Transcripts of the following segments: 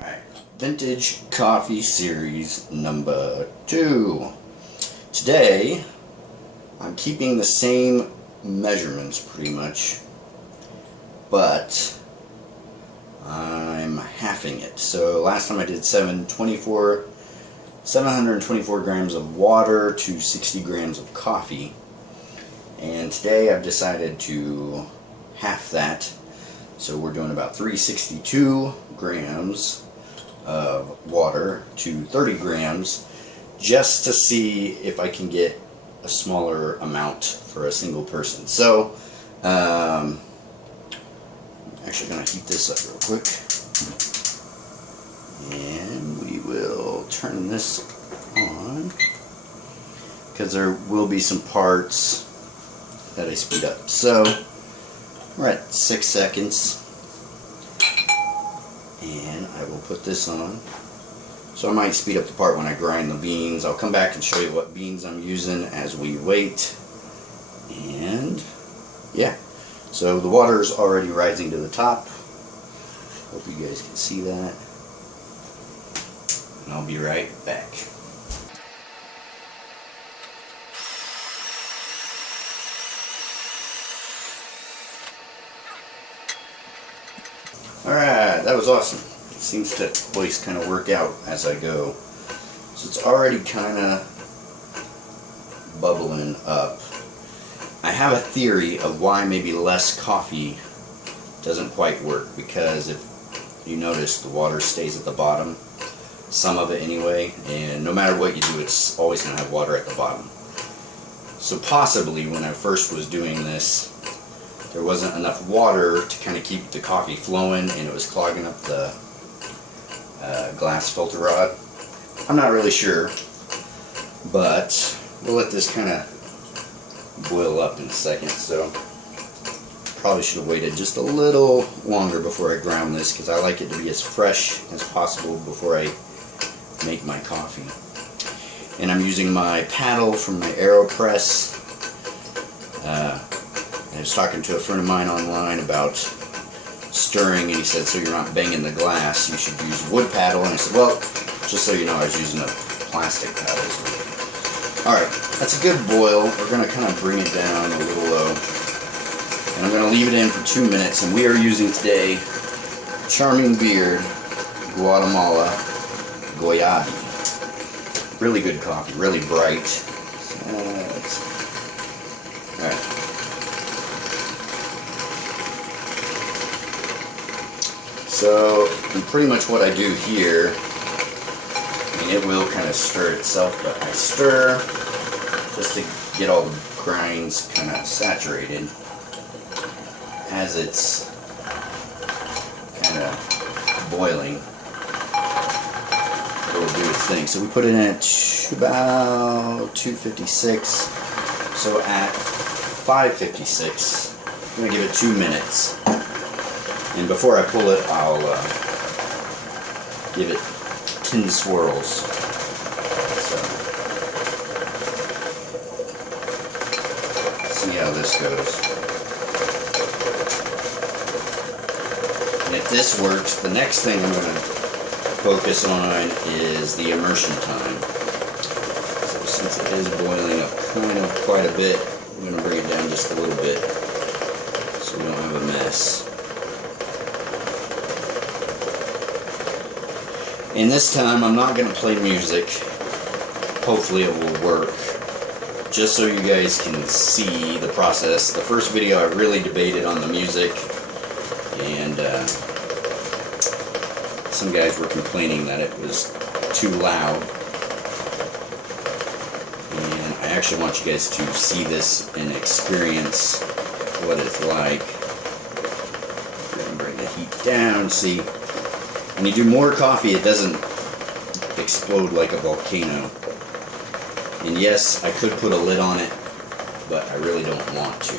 Alright, Vintage Coffee Series number 2. Today, I'm keeping the same measurements pretty much, but I'm halving it. So last time I did 724 grams of water to 60 grams of coffee, and today I've decided to half that. So we're doing about 362 grams of water to 30 grams just to see if I can get a smaller amount for a single person. So I'm actually going to heat this up real quick, and we will turn this on because there will be some parts that I speed up. So we're at 6 seconds, and I will put this on. So I might speed up the part when I grind the beans. I'll come back and show you what beans I'm using as we wait. And yeah, so the water is already rising to the top. Hope you guys can see that. And I'll be right back. Alright, that was awesome. It seems to always kind of work out as I go. So it's already kind of bubbling up. I have a theory of why maybe less coffee doesn't quite work, because if you notice, the water stays at the bottom, some of it anyway, and no matter what you do, it's always going to have water at the bottom. So possibly when I first was doing this, there wasn't enough water to kind of keep the coffee flowing, and it was clogging up the glass filter rod. I'm not really sure, but we'll let this kind of boil up in a second. So probably should have waited just a little longer before I ground this, because I like it to be as fresh as possible before I make my coffee. And I'm using my paddle from my AeroPress. I was talking to a friend of mine online about stirring, and he said, so you're not banging the glass, you should use wood paddle. And I said, well, just so you know, I was using a plastic paddle. Alright, that's a good boil. We're going to kind of bring it down a little low, and I'm going to leave it in for 2 minutes. And we are using today Charming Beard Guatemala Guaya'B. Really good coffee, really bright. Alright. So, and pretty much what I do here, I mean, it will kind of stir itself, but I stir just to get all the grinds kind of saturated as it's kind of boiling. It will do its thing. So we put it in at about 256. So at 556, I'm going to give it 2 minutes. And before I pull it, I'll give it 10 swirls. So, see how this goes. And if this works, the next thing I'm going to focus on is the immersion time. So since it is boiling up kind of quite a bit, I'm going to bring it down just a little bit so we don't have a mess. And this time I'm not going to play music. Hopefully it will work. Just so you guys can see the process. The first video I really debated on the music, and some guys were complaining that it was too loud. And I actually want you guys to see this and experience what it's like. I'm going to bring the heat down. See, when you do more coffee, it doesn't explode like a volcano. And yes, I could put a lid on it, but I really don't want to.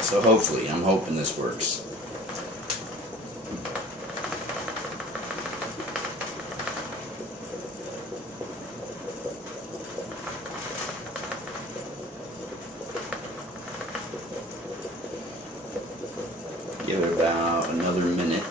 So hopefully, I'm hoping this works. Give it about another minute.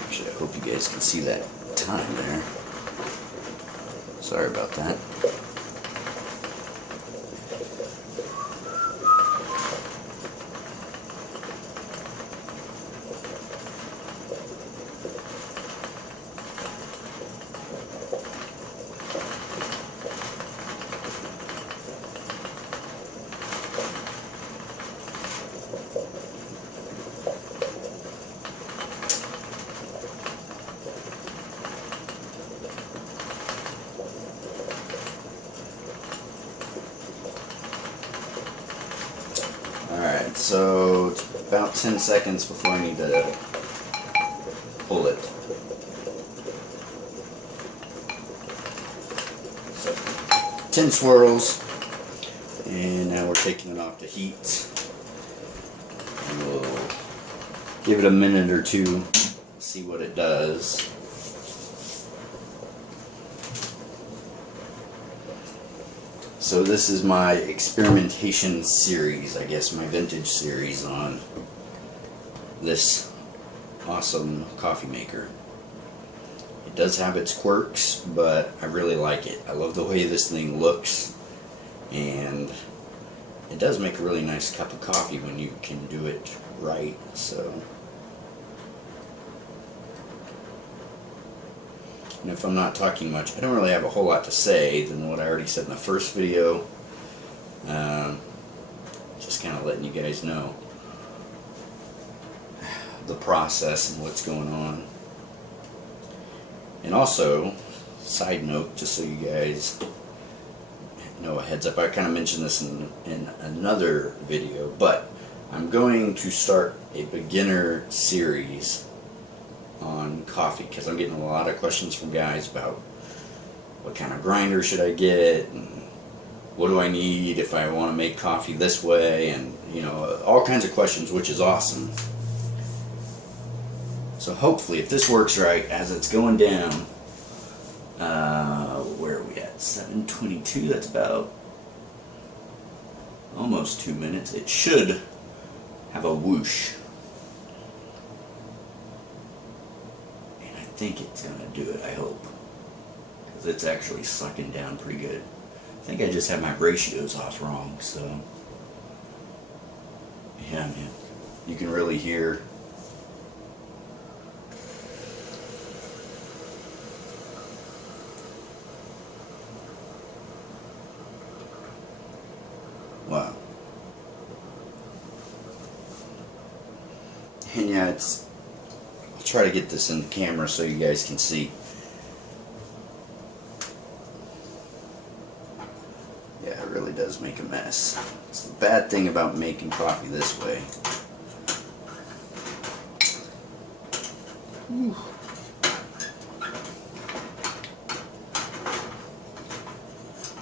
Actually, I hope you guys can see that time there. Sorry about that. Alright, so it's about 10 seconds before I need to pull it. So, 10 swirls, and now we're taking it off the heat. And we'll give it a minute or two, see what it does. So this is my experimentation series, I guess my vintage series on this awesome coffee maker. It does have its quirks, but I really like it. I love the way this thing looks, and it does make a really nice cup of coffee when you can do it right. So, and if I'm not talking much, I don't really have a whole lot to say than what I already said in the first video. Just kind of letting you guys know the process and what's going on. And also, side note, just so you guys know, a heads up, I kind of mentioned this in another video, but I'm going to start a beginner series on coffee, because I'm getting a lot of questions from guys about what kind of grinder should I get, and what do I need if I want to make coffee this way, and you know, all kinds of questions, which is awesome. So hopefully, if this works right, as it's going down, where are we at? 7:22. That's about almost 2 minutes. It should have a whoosh. I think it's going to do it, I hope, because it's actually sucking down pretty good. I think I just have my ratios off wrong, so yeah, man, you can really hear. Wow. And yeah, it's, I'll try to get this in the camera so you guys can see. Yeah, it really does make a mess. It's the bad thing about making coffee this way. Ooh.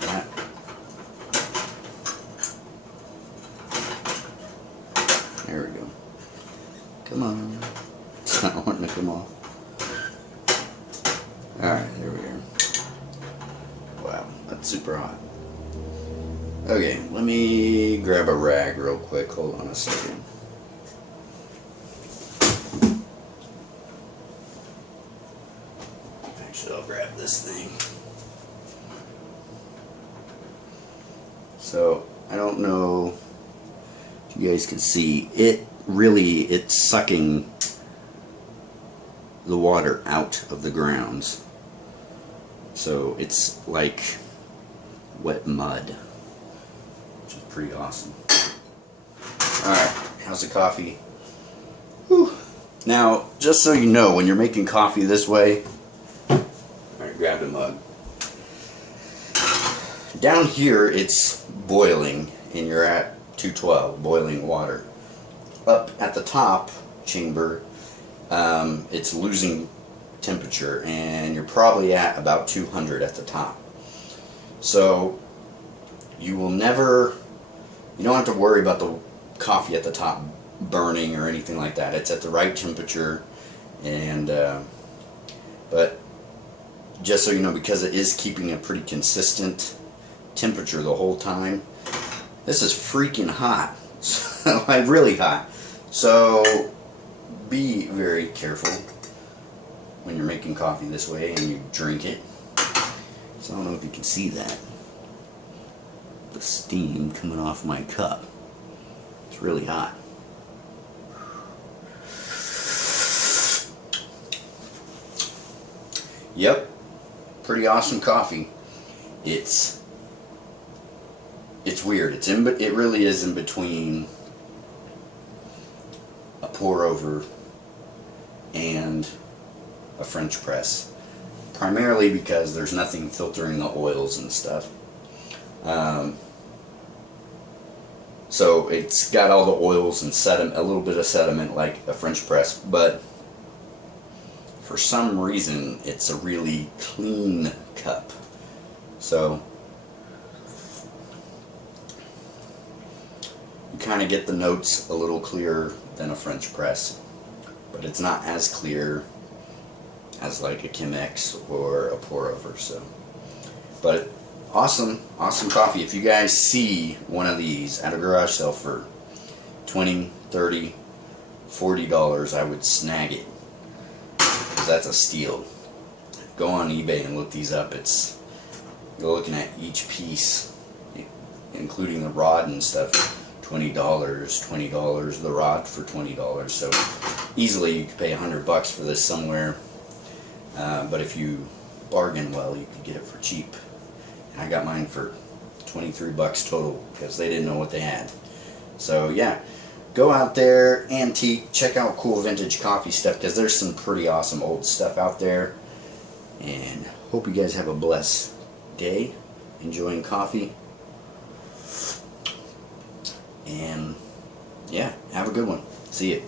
That. There we go. Come on. It's not wanting to come off. Alright, there we are. Wow, that's super hot. Okay, let me grab a rag real quick. Hold on a second. Actually, I'll grab this thing. So, I don't know if you guys can see. It's sucking the water out of the grounds. So, it's like wet mud. Which is pretty awesome. Alright, how's the coffee? Whew. Now, just so you know, when you're making coffee this way, alright, grab the mug. Down here it's boiling, and you're at 212, boiling water. Up at the top chamber, it's losing temperature, and you're probably at about 200 at the top. So, you will never You don't have to worry about the coffee at the top burning or anything like that. It's at the right temperature, and but just so you know, because it is keeping a pretty consistent temperature the whole time, this is freaking hot. So, like, really hot. So be very careful when you're making coffee this way and you drink it. So I don't know if you can see that. The steam coming off my cup. It's really hot. Yep, pretty awesome coffee. It's weird. It really is in between a pour over and a French press, primarily because there's nothing filtering the oils and stuff. So it's got all the oils and sediment, a little bit of sediment like a French press, but for some reason it's a really clean cup. So you kind of get the notes a little clearer than a French press, but it's not as clear as like a Chemex or a pour over. So, but awesome coffee. If you guys see one of these at a garage sale for $20, $30, $40, I would snag it, because that's a steal. Go on eBay and look these up. You're looking at each piece, including the rod and stuff, $20, the rod for $20. So easily you could pay $100 for this somewhere. But if you bargain well, you could get it for cheap. And I got mine for $23 total, because they didn't know what they had. So yeah, go out there, antique, check out cool vintage coffee stuff, because there's some pretty awesome old stuff out there. And hope you guys have a blessed day enjoying coffee. And yeah, have a good one. See you.